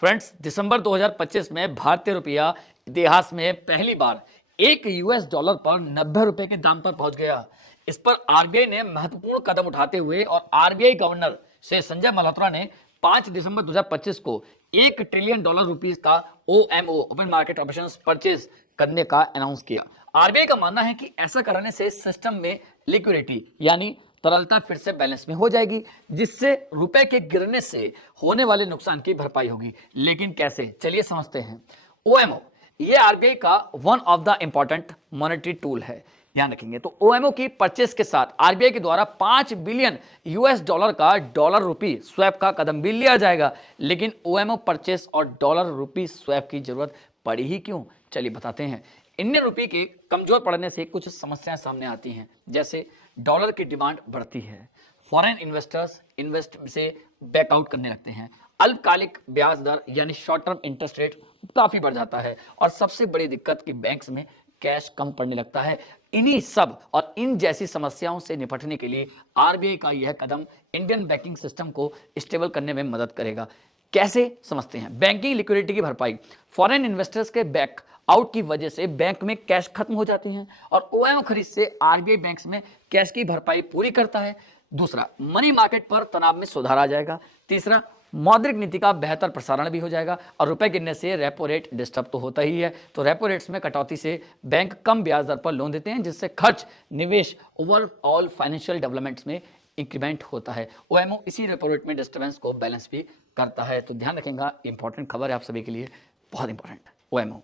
Friends, दिसंबर 2025 में भारतीय रुपया इतिहास में पहली बार एक यूएस डॉलर पर 90 रुपए के दाम पर पहुंच गया। इस पर आरबीआई ने महत्वपूर्ण कदम उठाते हुए और आरबीआई गवर्नर से संजय मल्होत्रा ने 5 दिसंबर 2025 को $1 ट्रिलियन रुपीस का OMO open market options purchase करने का अनाउंस किया। आरबीआई का मानना है कि ऐसा करने से सिस्टम में लिक्विडिटी यानी तरलता फिर से बैलेंस में हो जाएगी, जिससे रुपए के गिरने से होने वाले नुकसान की भरपाई होगी। लेकिन कैसे, चलिए समझते हैं। ओएमओ ये आरबीआई का one of the important monetary tool है, ध्यान रखेंगे। तो ओएमओ की परचेस के साथ आरबीआई के द्वारा 5 बिलियन यूएस डॉलर का डॉलर रुपी स्वैप का कदम भी लिया जाएगा। लेकिन ओएमओ परचेस और डॉलर रुपी स्वैप की जरूरत पड़ी ही क्यों, चलिए बताते हैं। इंडियन रुपये के कमजोर पड़ने से कुछ समस्याएं सामने आती हैं, जैसे डॉलर की डिमांड बढ़ती है, फॉरेन इन्वेस्टर्स इन्वेस्ट से बैकआउट करने लगते हैं, अल्पकालिक ब्याज दर यानी शॉर्ट टर्म इंटरेस्ट रेट काफी बढ़ जाता है, और सबसे बड़ी दिक्कत कि बैंक्स में कैश कम पड़ने लगता है। इन्हीं सब और इन जैसी समस्याओं से निपटने के लिए आरबीआई का यह कदम इंडियन बैंकिंग सिस्टम को स्टेबल करने में मदद करेगा। कैसे, समझते हैं। बैंकिंग लिक्विडिटी की भरपाई, फॉरेन इन्वेस्टर्स के बैक आउट की वजह से बैंक में कैश खत्म हो जाते हैं और ओएमओ खरीद से आरबीआई बैंक्स में कैश की भरपाई पूरी करता है। दूसरा, मनी मार्केट पर तनाव में सुधार आ जाएगा। तीसरा, मौद्रिक नीति का बेहतर प्रसारण भी हो जाएगा और रुपए गिरने से रेपो रेट डिस्टर्ब तो होता ही है, तो रेपो रेट्स में कटौती से बैंक कम ब्याज दर पर लोन देते हैं, जिससे खर्च, निवेश, ओवरऑल फाइनेंशियल डेवलपमेंट्स में इंक्रीमेंट होता है। ओएमओ इसी रेपो रेट में डिस्टर्बेंस को बैलेंस भी करता है। तो ध्यान रखेंगे, इंपॉर्टेंट खबर है आप सभी के लिए, बहुत इंपॉर्टेंट ओएमओ।